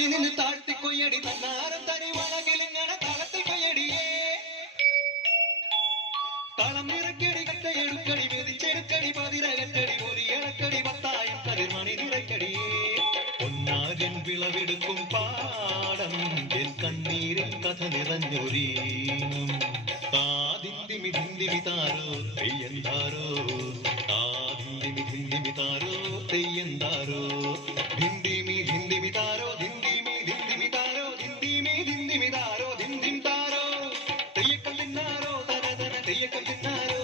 നിന്ന് താഴ്ത്തിക്കൊയ്യടി തന്നാരം തനി വളകിലിങ്ങനെ താളത്തിക്കൊയ്യടിയേ തളം നിറക്കടി കട്ടയെടുക്കടി മെതിച്ചെടുക്കടി പതിരകറ്റടി പോലി ഇളക്കടി പത്തായം കതിർമണി നിറയ്ക്കടിയേ പൊന്നാര്യൻ വിളവെടുക്കും പാടം എൻ കണ്ണീരിൽ കഥ നിറഞ്ഞൊരീണം താതിന്തിമി ധിന്തിമി താരോ തെയ്യന്താരോ താതിന്തിമി ധിന്തിമി താരോ തെയ്യന്താരോ ധിന്തിമി ധിന്തിമി താരോ ധിന്തിമി ധിന്തിമി താരോ ധിന്തിമി ധിന്തിമി താരോ ധിന്തിം താരോ തെയ്യക്കം തിന്നാരോ തന തന തെയ്യക്കം തിന്നാരോ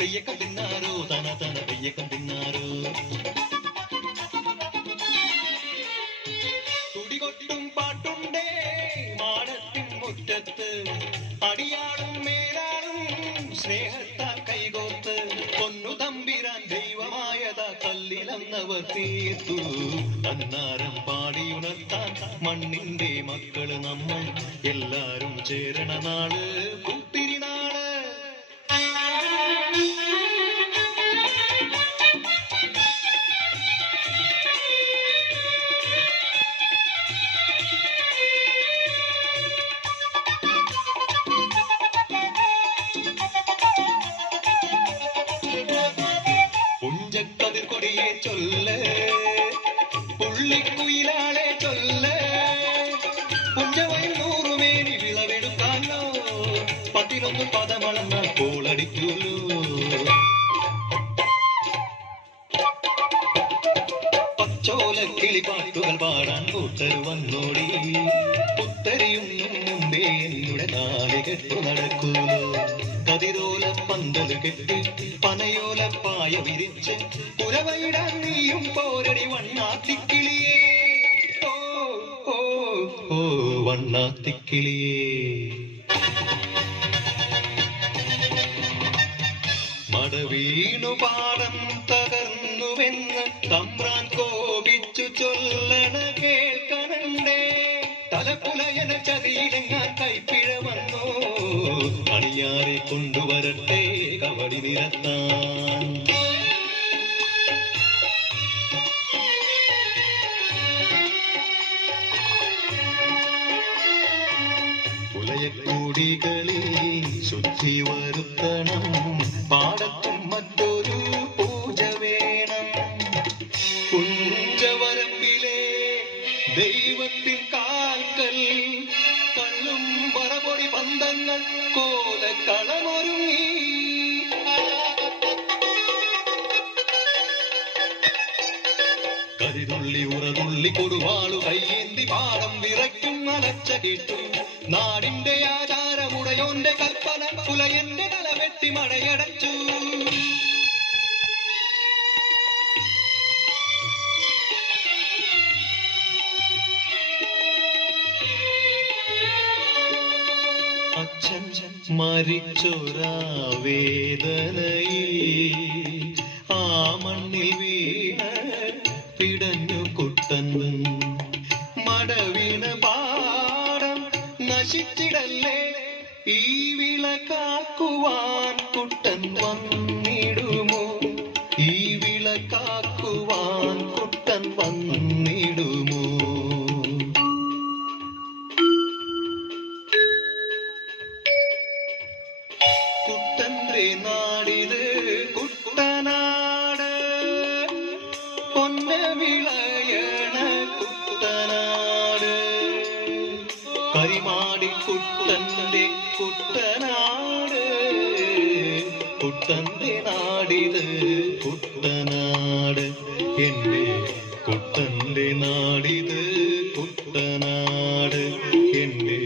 തെയ്യക്കം തിന്നാരോ തന തന തെയ്യക്കം തിന്നാരോ തുടികൊട്ടും പാട്ടുണ്ടേ മാടത്തിൻ മുറ്റത്ത് അടിയാളും മേലാളും സ്നേഹത്താൽ കൈകോർത്ത് പൊന്നു തമ്പിരാൻ ദൈവമായത കല്ലിലന്നവർ തീർത്തു അന്നാരം പാടിയുണർത്താൻ മണ്ണിന്റെ മക്കള് നമ്മൾ എല്ലാരും ചേരണ നാള് പൂത്തിരിനാള് പുഞ്ചക്കതിർ കൊടിയെ ചൊല്ല് പുള്ളിക്കുയിലാളെ ചൊല്ല് പുഞ്ചവയിൽ 100 മേനി വിളവെടുക്കാനോ 11 പദമളന്നാൽ കോളടിക്കൂലോ പച്ചോലക്കിളി പാട്ടുകൾ പാടാൻ കൂട്ടരു വന്നോടി പുത്തരിയുന്നും മുമ്പേ എന്നുടെ നാളികെട്ടു നടക്കൂലോ കതിരോല പന്തല് കെട്ടി പനയോല പായ വിരിച്ച് പുലവയിടാൻ നീയും പോരടി വണ്ണാത്തിക്കിളിയേ ഓ ഓ ഓ വണ്ണാത്തിക്കിളിയേ മടവീണു പാടം തകർന്നുവെന്ന് തമ്പ്രാൻ കോപിച്ചു ചൊല്ലണ കേൾക്കണണ്ടേ തലപ്പുലയന ചതിയിലെങ്ങാൻ കൈപ്പിഴ വന്നോ അണിയാരെ കൊണ്ടുവരട്ടെ കബടി നിരത്താൻ പുലയക്കൂടികളിൽ ശുദ്ധി വരുത്തണം പാടത്തും മറ്റൊരു പൂജ വേണം കുഞ്ചവരമ്പിലെ ദൈവത്തിൻ കാൽക്കൽ കള്ളും പറപൊടി പന്തങ്ങൾ കോലക്കളമൊരുങ്ങി കരിതുള്ളി ഉറതുള്ളി കൊടുവാളു കയ്യേന്തി പാടം വിറയ്ക്കും അലച്ച കേട്ടു നാടിന്റെ ആചാരമുടയോന്റെ കൽപ്പന പുലയന്റെ തലവെട്ടി മഴയടച്ചു അച്ഛൻ മരിച്ചൊരാ വേദനയിൽ ആ മണ്ണിൽ വീണ പിടഞ്ഞു കുട്ടൻ മടവീണ പാടം നശിച്ചിടല്ലേ ഈ വിളക്കാക്കുവാൻ കുട്ടൻ വന്നിടുമോ ഈ വിളക്കാക്കുവാൻ കുട്ടൻ വന്നിടുമോ കുട്ടന്റെ നാടിത് കുട്ടനാട് പൊന്ന വിളയണ കുട്ടനാട് കരിമാടി കുട്ടന്റെ കുട്ടനാട് കുട്ടന്റെ നാടിത് കുട്ടനാട് എന്റെ കുട്ടന്റെ നാടിത് കുട്ടനാട് എന്റെ